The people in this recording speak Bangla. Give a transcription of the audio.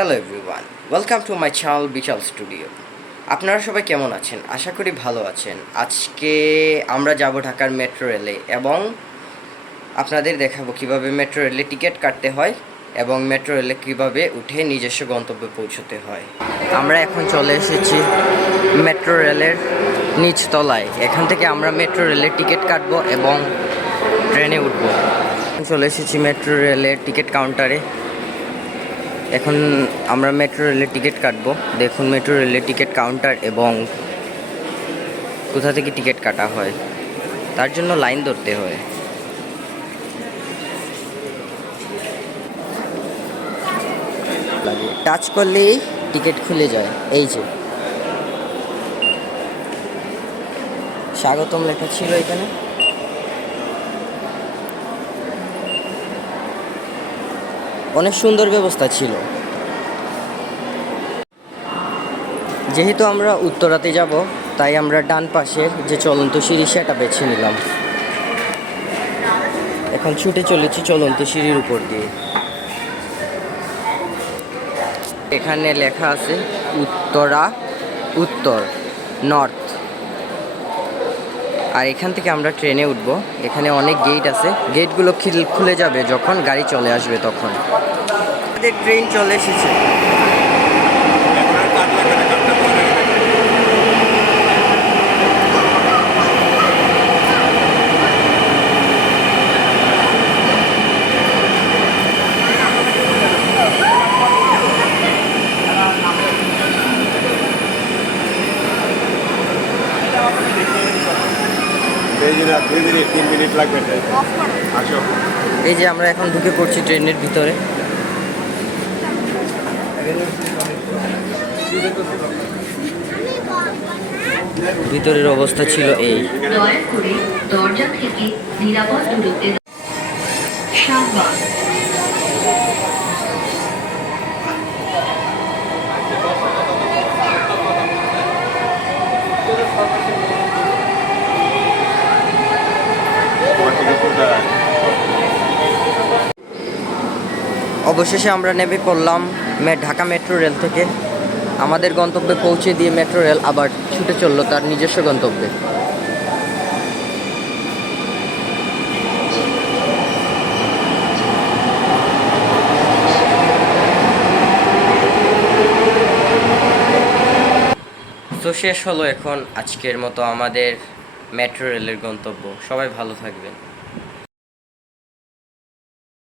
Hello everyone, welcome to my channel Vishal studio. আপনারা সবাই কেমন আছেন? আশা করি ভালো আছেন। আজকে আমরা যাব ঢাকার মেট্রো রেলে এবং আপনাদের দেখাবো কিভাবে মেট্রো রেলে টিকিট কাটতে হয় এবং মেট্রো রেলে কীভাবে উঠে নিজস্ব গন্তব্যে পৌঁছতে হয়। আমরা এখন চলে এসেছি মেট্রো রেলের নিচতলায়। এখান থেকে আমরা মেট্রো রেলের টিকিট কাটবো এবং ট্রেনে উঠবো। চলে এসেছি মেট্রো রেলের টিকিট কাউন্টারে। এখন আমরা মেট্রো রেলের টিকিট কাটবো। দেখুন মেট্রো রেলের টিকিট কাউন্টার এবং কোথা থেকে টিকিট কাটা হয় তার জন্য লাইন ধরতে হয়। টাচ করলেই টিকিট খুলে যায়। এই যে স্বাগতম লেখা ছিল এখানে। অনেক সুন্দর ব্যবস্থা ছিল। যেহেতু আমরা উত্তরাতে যাব তাই আমরা ডান পাশের যে চলন্ত সিঁড়ি সেটা বেছে নিলাম। এখন ছুটে চলেছি চলন্ত সিঁড়ির উপর দিয়ে। এখানে লেখা আছে উত্তরা, উত্তর, নর্থ। আর এখান থেকে আমরা ট্রেনে উঠব। এখানে অনেক গেট আছে, গেটগুলো খুলে যাবে যখন গাড়ি চলে আসবে তখন। আমাদের ট্রেন চলে এসেছে। এই যে আমরা এখন ঢুকে পড়ছি ট্রেনের ভিতরে। ভিতরের অবস্থা ছিল এই। দয়া করে দরজা থেকে নিরাপদ দূরত্বে সাবধান। অবশেষে আমরা নেমে পড়লাম ঢাকা মেট্রো রেল থেকে। আমাদের গন্তব্যে পৌঁছে দিয়ে মেট্রো রেল আবার ছুটে চললো তার নিজস্ব গন্তব্যে। তো শেষ হলো এখন আজকের মতো আমাদের মেট্রো রেলের গন্তব্য। সবাই ভালো থাকবেন।